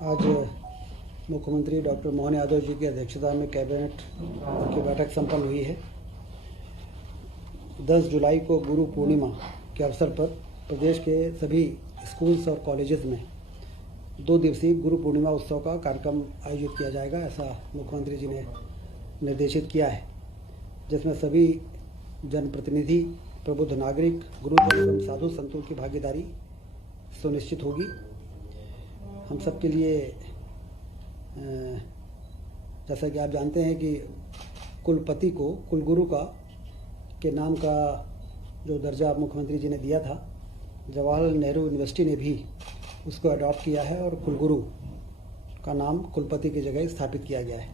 आज मुख्यमंत्री डॉक्टर मोहन यादव जी की अध्यक्षता में कैबिनेट की बैठक संपन्न हुई है। 10 जुलाई को गुरु पूर्णिमा के अवसर पर प्रदेश के सभी स्कूल्स और कॉलेजेस में 2 दिवसीय गुरु पूर्णिमा उत्सव का कार्यक्रम आयोजित किया जाएगा, ऐसा मुख्यमंत्री जी ने निर्देशित किया है, जिसमें सभी जनप्रतिनिधि, प्रबुद्ध नागरिक, गुरुजन एवं साधु संतों की भागीदारी सुनिश्चित होगी। हम सब के लिए जैसा कि आप जानते हैं कि कुलपति को कुलगुरु के नाम का जो दर्जा मुख्यमंत्री जी ने दिया था, जवाहरलाल नेहरू यूनिवर्सिटी ने भी उसको अडॉप्ट किया है और कुलगुरु का नाम कुलपति की जगह स्थापित किया गया है।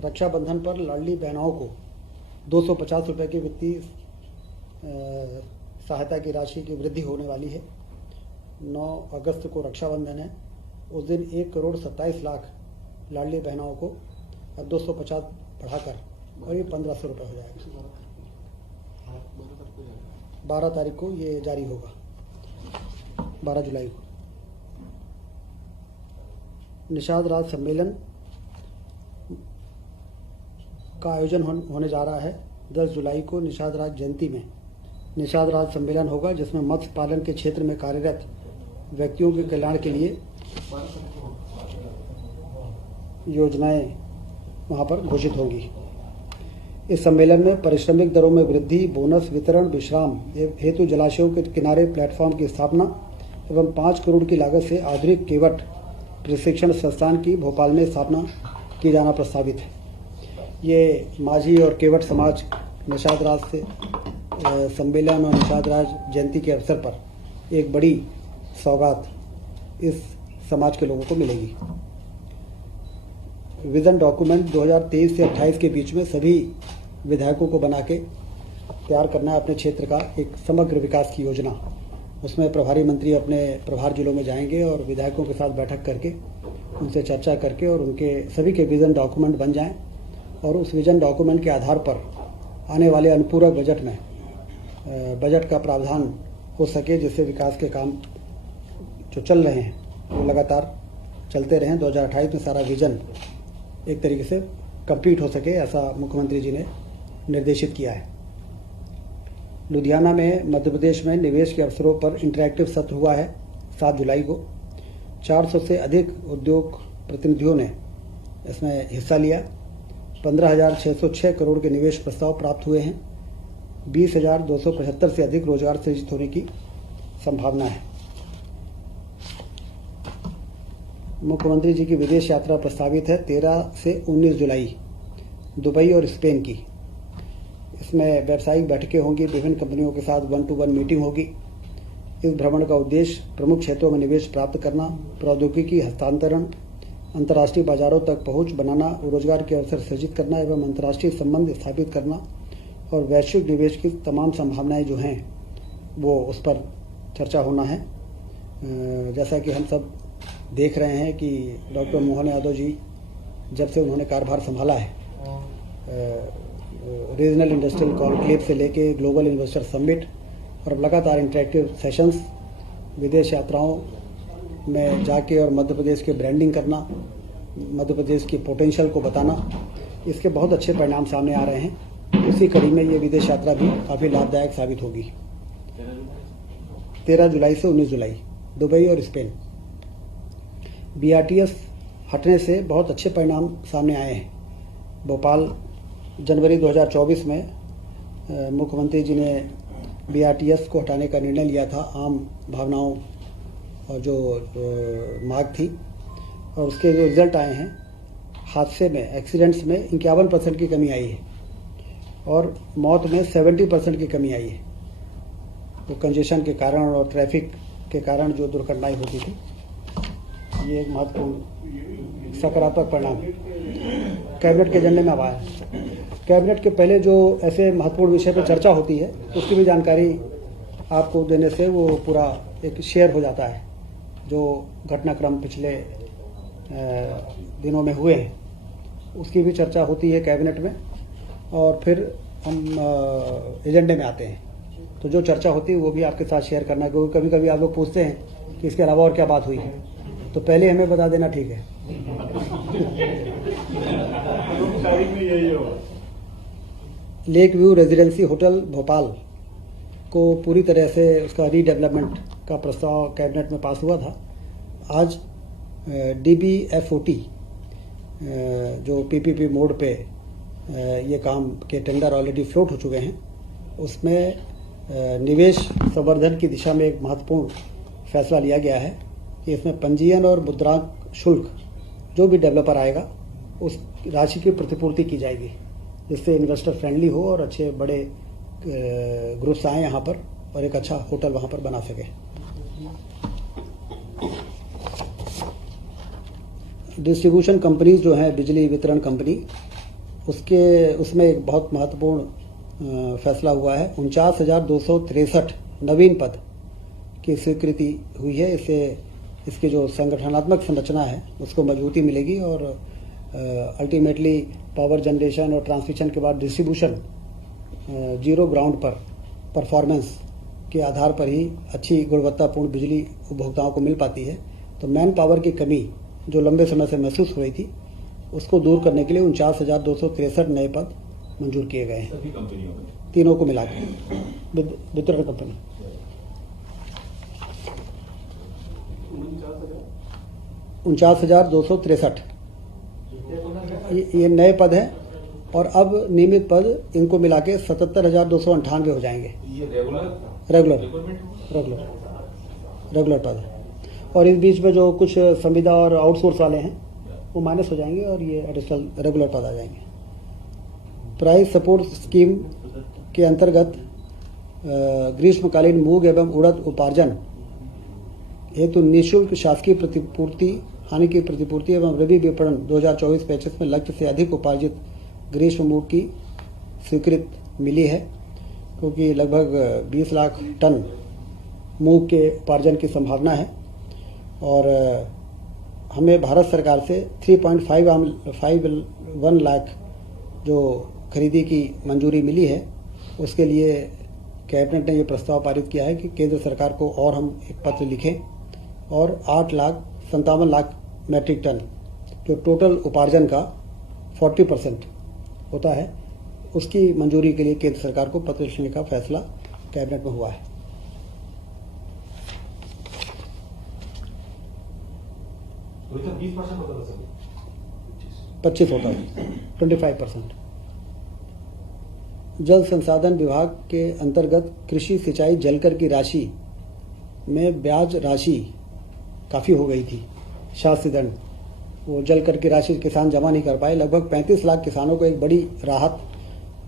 रक्षाबंधन पर लाडली बहनों को 250 रुपये की वित्तीय सहायता की राशि की वृद्धि होने वाली है। 9 अगस्त को रक्षाबंधन है, उस दिन 1,27,00,000 लाडली बहनों को अब 250 बढ़ाकर और ये 1,500 रुपये हो जाएगा। 12 तारीख को ये जारी होगा, 12 जुलाई को। निषाद राज सम्मेलन का आयोजन होने जा रहा है। 10 जुलाई को निषाद राज जयंती में निषाद राज सम्मेलन होगा, जिसमें मत्स्य पालन के क्षेत्र में कार्यरत व्यक्तियों के कल्याण के लिए योजनाएं वहां पर घोषित होंगी। इस सम्मेलन में पारिश्रमिक दरों में वृद्धि, बोनस वितरण, विश्राम हेतु जलाशयों के किनारे प्लेटफॉर्म की स्थापना एवं 5 करोड़ की लागत से आधुनिक केवट प्रशिक्षण संस्थान की भोपाल में स्थापना की जाना प्रस्तावित है। ये माझी और केवट समाज निषाद राज से सम्मेलन और निषाद राज जयंती के अवसर पर एक बड़ी सौगात इस समाज के लोगों को मिलेगी। विजन डॉक्यूमेंट 2023 से 28 के बीच में सभी विधायकों को बना के तैयार करना है अपने क्षेत्र का एक समग्र विकास की योजना। उसमें प्रभारी मंत्री अपने प्रभार जिलों में जाएंगे और विधायकों के साथ बैठक करके उनसे चर्चा करके और उनके सभी के विजन डॉक्यूमेंट बन जाएं और उस विजन डॉक्यूमेंट के आधार पर आने वाले अनुपूरक बजट में बजट का प्रावधान हो सके, जिससे विकास के काम जो चल रहे हैं वो लगातार चलते रहें। 2028 में सारा विजन एक तरीके से कंप्लीट हो सके, ऐसा मुख्यमंत्री जी ने निर्देशित किया है। लुधियाना में मध्य प्रदेश में निवेश के अवसरों पर इंटरैक्टिव सत्र हुआ है 7 जुलाई को। 400 से अधिक उद्योग प्रतिनिधियों ने इसमें हिस्सा लिया। 15,606 करोड़ के निवेश प्रस्ताव प्राप्त हुए हैं। 20,275 से अधिक रोजगार सृजित होने की संभावना है। मुख्यमंत्री जी की विदेश यात्रा प्रस्तावित है 13 से 19 जुलाई, दुबई और स्पेन की। इसमें व्यावसायिक बैठकें होंगी, विभिन्न कंपनियों के साथ 1-to-1 मीटिंग होगी। इस भ्रमण का उद्देश्य प्रमुख क्षेत्रों में निवेश प्राप्त करना, प्रौद्योगिकी हस्तांतरण, अंतर्राष्ट्रीय बाजारों तक पहुंच बनाना, रोजगार के अवसर सृजित करना एवं अंतर्राष्ट्रीय संबंध स्थापित करना और वैश्विक निवेश की तमाम संभावनाएं जो हैं वो उस पर चर्चा होना है। जैसा कि हम सब देख रहे हैं कि डॉक्टर मोहन यादव जी जब से उन्होंने कार्यभार संभाला है, रीजनल इंडस्ट्रियल कॉन्क्लेव से लेके ग्लोबल इन्वेस्टर समिट और अब लगातार इंटरेक्टिव सेशंस, विदेश यात्राओं में जाके और मध्य प्रदेश के ब्रांडिंग करना, मध्य प्रदेश की पोटेंशियल को बताना, इसके बहुत अच्छे परिणाम सामने आ रहे हैं। उसी कड़ी में ये विदेश यात्रा भी काफ़ी लाभदायक साबित होगी। 13 जुलाई से 19 जुलाई, दुबई और स्पेन। BRTS हटने से बहुत अच्छे परिणाम सामने आए हैं। भोपाल जनवरी 2024 में मुख्यमंत्री जी ने BRTS को हटाने का निर्णय लिया था, आम भावनाओं और जो मांग थी, और उसके जो रिजल्ट आए हैं, हादसे में, एक्सीडेंट्स में 51% की कमी आई है और मौत में 70% की कमी आई है। तो कंजेशन के कारण और ट्रैफिक के कारण जो दुर्घटनाएं होती थी, ये एक महत्वपूर्ण सकारात्मक परिणाम कैबिनेट के एजेंडे में अब आया है। कैबिनेट के पहले जो ऐसे महत्वपूर्ण विषय पर चर्चा होती है, उसकी भी जानकारी आपको देने से वो पूरा एक शेयर हो जाता है। जो घटनाक्रम पिछले दिनों में हुए हैं उसकी भी चर्चा होती है कैबिनेट में और फिर हम एजेंडे में आते हैं। तो जो चर्चा होती है वो भी आपके साथ शेयर करना, क्योंकि कभी कभी आप लोग पूछते हैं कि इसके अलावा और क्या बात हुई है। तो पहले हमें बता देना, ठीक है। Lake view residency hotel Bhopal को पूरी तरह से उसका रीडेवलपमेंट का प्रस्ताव कैबिनेट में पास हुआ था। आज DBFOT जो PPP मोड पे ये काम के टेंडर ऑलरेडी फ्लोट हो चुके हैं, उसमें निवेश संवर्धन की दिशा में एक महत्वपूर्ण फैसला लिया गया है कि इसमें पंजीयन और मुद्रांक शुल्क जो भी डेवलपर आएगा उस राशि की प्रतिपूर्ति की जाएगी, जिससे इन्वेस्टर फ्रेंडली हो और अच्छे बड़े ग्रुप्स आए यहाँ पर और एक अच्छा होटल वहाँ पर बना सके। डिस्ट्रीब्यूशन कंपनीज जो हैं, बिजली वितरण कंपनी, उसमें एक बहुत महत्वपूर्ण फैसला हुआ है। 49,263 नवीन पद की स्वीकृति हुई है। इससे इसकी जो संगठनात्मक संरचना है उसको मजबूती मिलेगी और अल्टीमेटली पावर जनरेशन और ट्रांसमिशन के बाद डिस्ट्रीब्यूशन जीरो ग्राउंड पर परफॉर्मेंस के आधार पर ही अच्छी गुणवत्तापूर्ण बिजली उपभोक्ताओं को मिल पाती है। तो मैन पावर की कमी जो लंबे समय से महसूस हो रही थी, उसको दूर करने के लिए 49,263 नए पद मंजूर किए गए हैं, सभी कंपनियों में, तीनों को मिला के वितरण कंपनी। 49,263 ये नए पद हैं और अब नियमित पद इनको मिला के 77,298 हो जाएंगे। ये रेगुलर पद। और इस बीच में जो कुछ संविदा और आउटसोर्स वाले हैं वो माइनस हो जाएंगे और ये एडिशनल रेगुलर पद आ जाएंगे। प्राइस सपोर्ट स्कीम के अंतर्गत ग्रीष्मकालीन मूंग एवं उड़द उपार्जन हेतु निःशुल्क शासकीय प्रतिपूर्ति, हानि की प्रतिपूर्ति एवं रबी विपणन 2024-25 में लक्ष्य से अधिक उपार्जित ग्रीष्म मूंग की स्वीकृति मिली है, क्योंकि लगभग 20 लाख टन मूंग के उपार्जन की संभावना है और हमें भारत सरकार से 3.51 लाख जो खरीदी की मंजूरी मिली है। उसके लिए कैबिनेट ने ये प्रस्ताव पारित किया है कि केंद्र सरकार को और हम एक पत्र लिखें और 8,57 लाख मैट्रिक टन जो टोटल उपार्जन का 40% होता है, उसकी मंजूरी के लिए केंद्र सरकार को पत्र लिखने का फैसला कैबिनेट में हुआ है। तो 20% होता था, 25 होता है, 25%। जल संसाधन विभाग के अंतर्गत कृषि सिंचाई जलकर की राशि में ब्याज राशि काफ़ी हो गई थी, शास्ति दंड, वो जलकर की राशि किसान जमा नहीं कर पाए। लगभग 35 लाख किसानों को एक बड़ी राहत,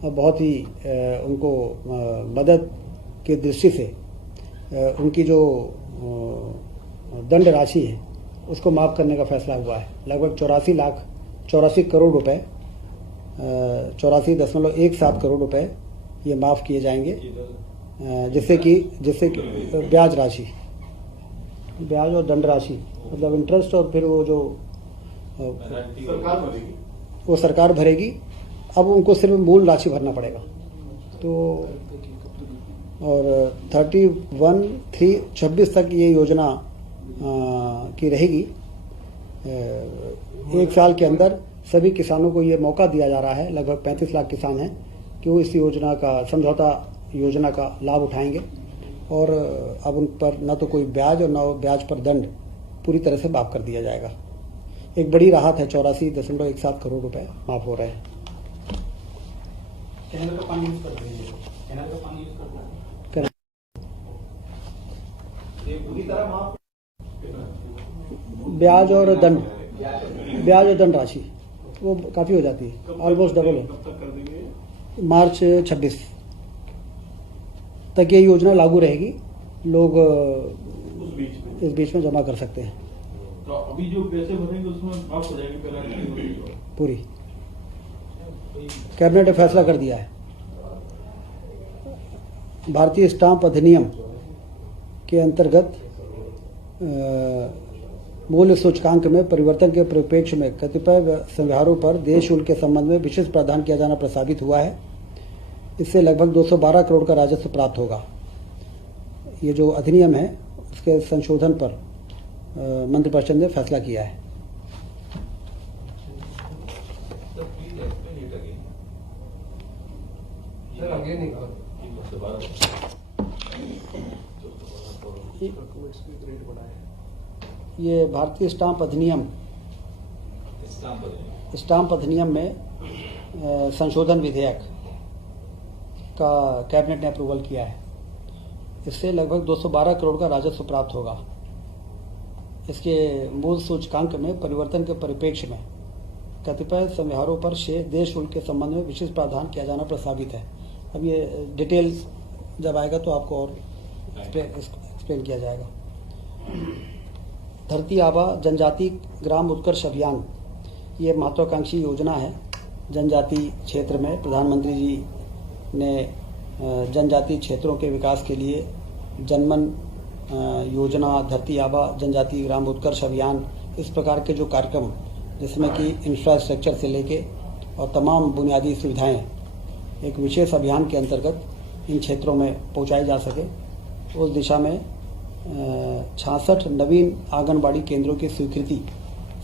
बहुत ही उनको मदद की दृष्टि से उनकी जो दंड राशि है उसको माफ़ करने का फैसला हुआ है। लगभग 84 करोड़ रुपए, 84.17 करोड़ रुपए ये माफ़ किए जाएंगे, जिससे कि ब्याज राशि, ब्याज और दंड राशि, मतलब इंटरेस्ट और फिर वो जो सरकार भरेगी। अब उनको सिर्फ मूल राशि भरना पड़ेगा। तो और 31/3/26 तक ये योजना की रहेगी। एक साल के अंदर सभी किसानों को ये मौका दिया जा रहा है, लगभग 35 लाख किसान हैं, कि वो इस योजना का, समझौता योजना का लाभ उठाएंगे और अब उन पर न तो कोई ब्याज और न ब्याज पर दंड पूरी तरह से माफ़ कर दिया जाएगा। एक बड़ी राहत है, 84.17 करोड़ रुपए माफ़ हो रहे हैं। कैनाल का पानी यूज करते हैं, कैनाल का पानी यूज करते हैं, ये पूरी तरह माफ, ब्याज और दंड राशि वो काफ़ी हो जाती है, ऑलमोस्ट डबल है। मार्च 26 तक ये योजना लागू रहेगी, लोग इस बीच में जमा कर सकते हैं। तो अभी जो पैसे भरेंगे उसमें माफ हो जाएगी पूरी। कैबिनेट ने फैसला कर दिया है। भारतीय स्टाम्प अधिनियम के अंतर्गत मूल्य सूचकांक में परिवर्तन के परिप्रेक्ष्य में कतिपय संव्यवहारों पर देय शुल्क के संबंध में विशेष प्रावधान किया जाना प्रस्तावित हुआ है। इससे लगभग 212 करोड़ का राजस्व प्राप्त होगा। ये जो अधिनियम है उसके संशोधन पर मंत्रिपरिषद ने फैसला किया है। ये भारतीय स्टाम्प अधिनियम में संशोधन विधेयक का कैबिनेट ने अप्रूवल किया है। इससे लगभग 212 करोड़ का राजस्व प्राप्त होगा। इसके मूल सूचकांक में परिवर्तन के परिप्रेक्ष्य में कतिपय समव्यवहारों पर देय शुल्क के संबंध में विशेष प्रावधान किया जाना प्रस्तावित है। अब ये डिटेल जब आएगा तो आपको और एक्सप्लेन किया जाएगा। धरती आबा जनजाति ग्राम उत्कर्ष अभियान ये महत्वाकांक्षी योजना है। जनजाति क्षेत्र में प्रधानमंत्री जी ने जनजाति क्षेत्रों के विकास के लिए जनमन योजना, धरती आबा जनजाति ग्राम उत्कर्ष अभियान, इस प्रकार के जो कार्यक्रम जिसमें कि इंफ्रास्ट्रक्चर से लेके और तमाम बुनियादी सुविधाएं एक विशेष अभियान के अंतर्गत इन क्षेत्रों में पहुंचाई जा सके, उस दिशा में 66 नवीन आंगनबाड़ी केंद्रों की स्वीकृति,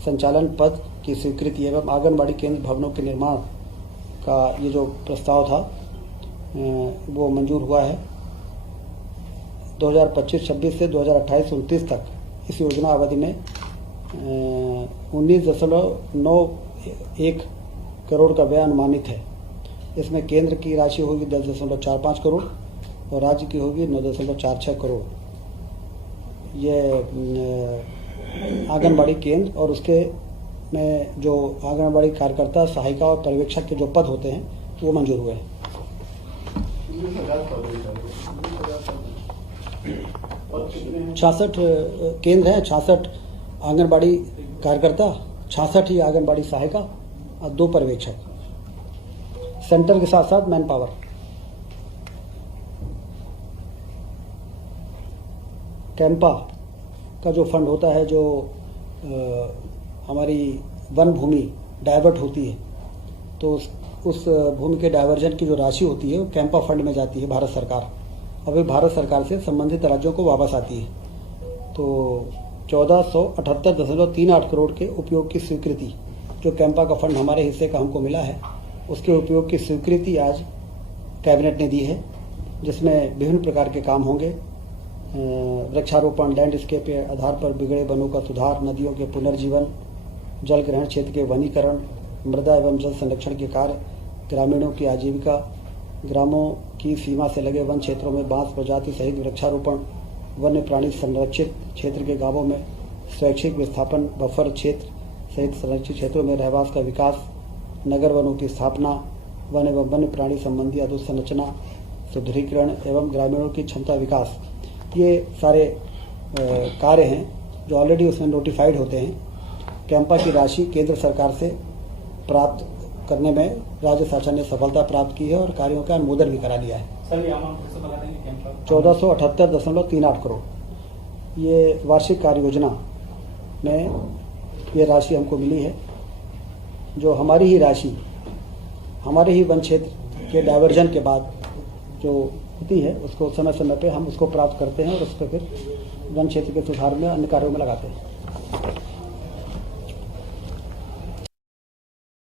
संचालन पद की स्वीकृति एवं आंगनबाड़ी केंद्र भवनों के निर्माण का ये जो प्रस्ताव था वो मंजूर हुआ है। 2025-26 से 2028-29 तक इस योजना अवधि में 19.91 करोड़ का व्यय अनुमानित है। इसमें केंद्र की राशि होगी 10.45 करोड़ और राज्य की होगी 9.46 करोड़। ये आंगनबाड़ी केंद्र और उसके में जो आंगनबाड़ी कार्यकर्ता, सहायिका और पर्यवेक्षक के जो पद होते हैं वो मंजूर हुए हैं। 66 केंद्र हैं, 66 आंगनबाड़ी कार्यकर्ता, 66 ही आंगनबाड़ी सहायिका और 2 पर्यवेक्षक, सेंटर के साथ साथ मैन पावर। कैंपा का जो फंड होता है, जो हमारी वन भूमि डाइवर्ट होती है, तो उस भूमि के डाइवर्जन की जो राशि होती है वो कैंपा फंड में जाती है भारत सरकार, और फिर भारत सरकार से संबंधित राज्यों को वापस आती है। तो 1478.38 करोड़ के उपयोग की स्वीकृति, जो कैंपा का फंड हमारे हिस्से का हमको मिला है, उसके उपयोग की स्वीकृति आज कैबिनेट ने दी है, जिसमें विभिन्न प्रकार के काम होंगे। वृक्षारोपण, लैंडस्केप के आधार पर बिगड़े वनों का सुधार, नदियों के पुनर्जीवन, जल ग्रहण क्षेत्र के वनीकरण, मृदा एवं जल संरक्षण के कार्य, ग्रामीणों की आजीविका, ग्रामों की सीमा से लगे वन क्षेत्रों में बांस प्रजाति सहित वृक्षारोपण, वन्य प्राणी संरक्षित क्षेत्र के गांवों में स्वैच्छिक विस्थापन, बफर क्षेत्र सहित संरक्षित क्षेत्रों में रहवास का विकास, नगर वनों की स्थापना, वन एवं वन्य प्राणी संबंधी अधोसंरचना सुदृढ़ीकरण एवं ग्रामीणों की क्षमता विकास, ये सारे कार्य हैं जो ऑलरेडी उसमें नोटिफाइड होते हैं। कैंपा की राशि केंद्र सरकार से प्राप्त करने में राज्य शासन ने सफलता प्राप्त की है और कार्यों का अनुमोदन भी करा लिया है। सर ये अमाउंट कैसे बता देंगे कैंपा? 1478.38 करोड़ ये वार्षिक कार्य योजना में ये राशि हमको मिली है, जो हमारी ही राशि हमारे ही वन क्षेत्र के डाइवर्जन के बाद जो होती है उसको समय समय पे हम उसको प्राप्त करते हैं और उस पर फिर वन क्षेत्र के सुधार में अन्य कार्यों में लगाते हैं।